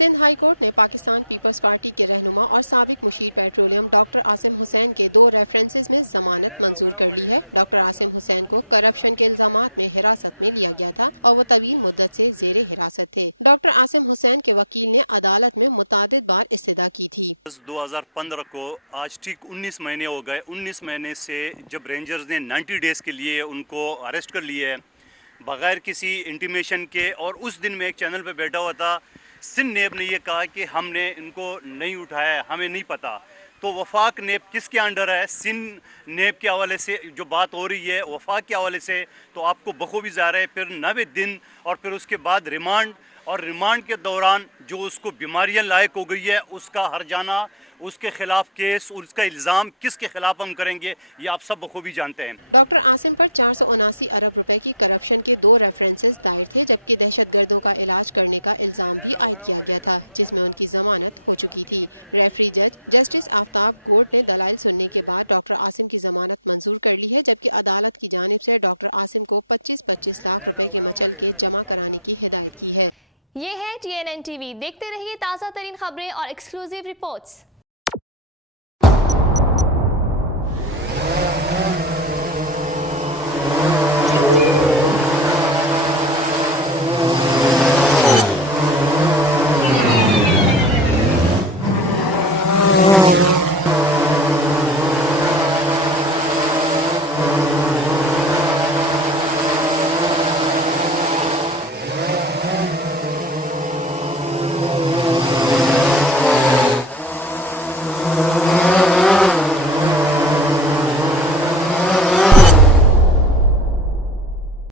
Sindh high court ने Pakistan peoples party के रहनुमा और साबिक मुशीर पेट्रोलियम डॉक्टर आसिम हुसैन के 2 रेफरेंसेस में जमानत मंजूर कर ली है। डॉक्टर आसिम हुसैन को करप्शन के इल्जामात में हिरासत में लिया गया था और वो तवील मुद्दत से जेरे हिरासत थे। डॉक्टर आसिम हुसैन के वकील ने अदालत में मुतादिद बार इस्तदा की थी। 2015 को आज ठीक 19 महीने हो गए। 19 महीने से जब रेंजर्स ने 90 डेज के लिए उनको अरेस्ट कर लिए बगैर किसी इंटीमेशन के, और उस दिन मैं एक चैनल पे बैठा हुआ था, सिंध नेब ने ये कहा कि हमने इनको नहीं उठाया है, हमें नहीं पता। तो वफाक नेब किसके अंडर है? सिंध नेब के हवाले से जो बात हो रही है वफाक के हवाले से तो आपको बखूबी ज़ाहिर है। फिर 90 दिन और फिर उसके बाद रिमांड, और रिमांड के दौरान जो उसको बीमारियां लायक हो गई है उसका हर जाना, उसके खिलाफ केस, उसका इल्ज़ाम किसके खिलाफ हम करेंगे ये आप सब बखूबी जानते हैं। डॉक्टर आसिम पर 479 अरब रुपए की करप्शन के 2 रेफरेंसेस दायर थे, जबकि दहशतगर्दों का इलाज करने का इल्जाम भी आयद किया गया था, जिसमें उनकी जमानत हो चुकी थी। रेफरी जज जस्टिस आफ्ताब गोड ने दलाइल सुनने के बाद डॉक्टर आसिम की जमानत मंजूर कर ली है, जबकि अदालत की जानिब से डॉक्टर आसिम को 25-25 लाख रुपए के मचल के जमा कराने की हिदायत की है। ये है TNN TV। देखते रहिए ताज़ा तरीन खबरें और एक्सक्लूसिव रिपोर्ट्स।